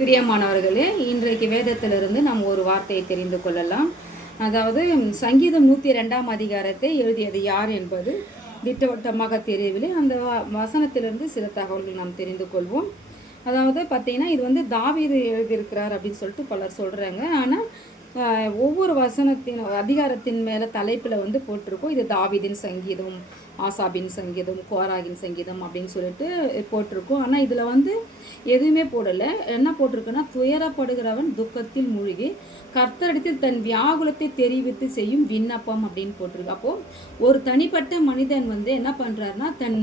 பிரியமானவர்களே, இன்றைக்கு வேதத்திலிருந்து நாம் ஒரு வார்த்தையை தெரிந்து கொள்ளலாம். அதாவது சங்கீதம் 102ஆம் அதிகாரத்தை எழுதியது யார் என்பது திட்டவட்டமாக தெரியவில்லை. அந்த வசனத்திலிருந்து சில தகவல்கள் நாம் தெரிந்து கொள்வோம். அதாவது பார்த்தீங்கன்னா, இது வந்து தாவீது எழுதியிருக்கிறார் அப்படின்னு சொல்லிட்டு பலர் சொல்கிறாங்க. ஆனால் ஒவ்வொரு வசனத்தின் அதிகாரத்தின் மேலே தலைப்பில் வந்து போட்டிருக்கோம். இது தாவீதின் சங்கீதம், ஆசாபின் சங்கீதம், கோராகின் சங்கீதம் அப்படின்னு சொல்லிட்டு போட்டிருக்கோம். ஆனால் இதில் வந்து எதுவுமே போடலை. என்ன போட்டிருக்குன்னா, துயரப்படுகிறவன் துக்கத்தில் மூழ்கி கர்த்தரிடத்தில் தன் வியாகுலத்தை தெரிவித்து செய்யும் விண்ணப்பம் அப்படின்னு போட்டிருக்கு. அப்போது ஒரு தனிப்பட்ட மனிதன் வந்து என்ன பண்ணுறாருன்னா, தன்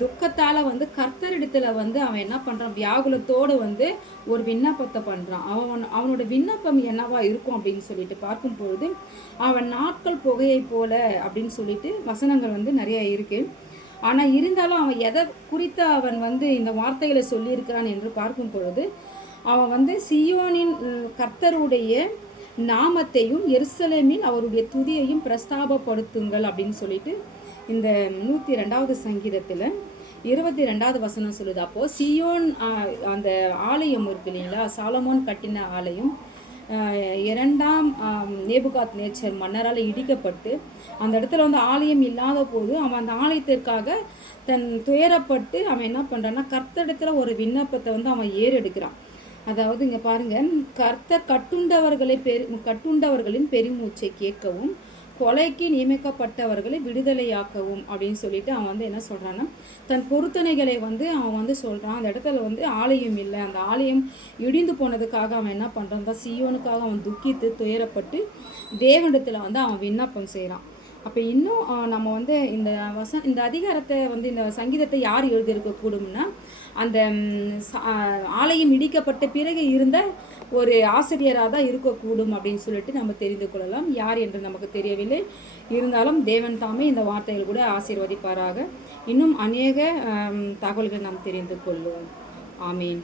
துக்கத்தால் வந்து கர்த்தரிடத்துல வந்து அவன் என்ன பண்ணுறான், வியாகுலத்தோடு வந்து ஒரு விண்ணப்பத்தை பண்ணுறான். அவனோட விண்ணப்பம் என்னவா இருக்கும் அப்படின்னு சொல்லிட்டு பார்க்கும் பொழுது, அவன் நாட்கள் புகையை போல அப்படின்னு சொல்லிட்டு வசனங்கள் வந்து நிறைய இருக்கு. ஆனால் இருந்தாலும் அவன் எதை குறித்து அவன் வந்து இந்த வார்த்தைகளை சொல்லியிருக்கிறான் என்று பார்க்கும் பொழுது, அவன் வந்து சியோனின் கர்த்தருடைய நாமத்தையும் எருசலேமின் அவருடைய துதியையும் பிரஸ்தாபப்படுத்துங்கள் அப்படின்னு சொல்லிட்டு இந்த 102வது சங்கீதத்தில் 22வது வசனம் சொல்லுது. அப்போது சியோன் அந்த ஆலயம் இருக்கு இல்லைங்களா, சாலமோன் கட்டின ஆலயம் 2ஆம் நேபுகாத் நேச்சர் மன்னரால் இடிக்கப்பட்டு அந்த இடத்துல வந்து ஆலயம் இல்லாத போது அவன் அந்த ஆலயத்திற்காக தன் துயரப்பட்டு அவன் என்ன பண்ணுறான்னா, கர்த்தரிடத்துல ஒரு விண்ணப்பத்தை வந்து அவன் ஏறெடுக்கிறான். அதாவது இங்கே பாருங்கள், கர்த்தர் கட்டுண்டவர்களின் பெருமூச்சை கேட்கவும் கொலைக்கு நியமிக்கப்பட்டவர்களை விடுதலையாக்கவும் அப்படின்னு சொல்லிட்டு அவன் வந்து என்ன சொல்கிறான்னா, தன் பொருத்தனைகளை வந்து அவன் வந்து சொல்கிறான். அந்த இடத்துல வந்து ஆலயம் இல்லை, அந்த ஆலயம் இடிந்து போனதுக்காக அவன் என்ன பண்ணுறான், சியோனுக்காக அவன் துக்கித்து துயரப்பட்டு தேவனிடத்தில் வந்து அவன் விண்ணப்பம் செய்கிறான். அப்போ இன்னும் நம்ம வந்து இந்த அதிகாரத்தை வந்து இந்த சங்கீதத்தை யார் எழுதியிருக்க கூடும்னா, அந்த ஆலயம் இடிக்கப்பட்ட பிறகு இருந்த ஒரு ஆசிரியராக தான் இருக்கக்கூடும் அப்படின்னு சொல்லிட்டு நம்ம தெரிந்து கொள்ளலாம். யார் என்று நமக்கு தெரியவில்லை. இருந்தாலும் தேவன் தாமே இந்த வார்த்தைகள் கூட ஆசீர்வதிப்பாராக. இன்னும் அநேக தகவல்கள் நாம் தெரிந்து கொள்வோம். ஆமீன்.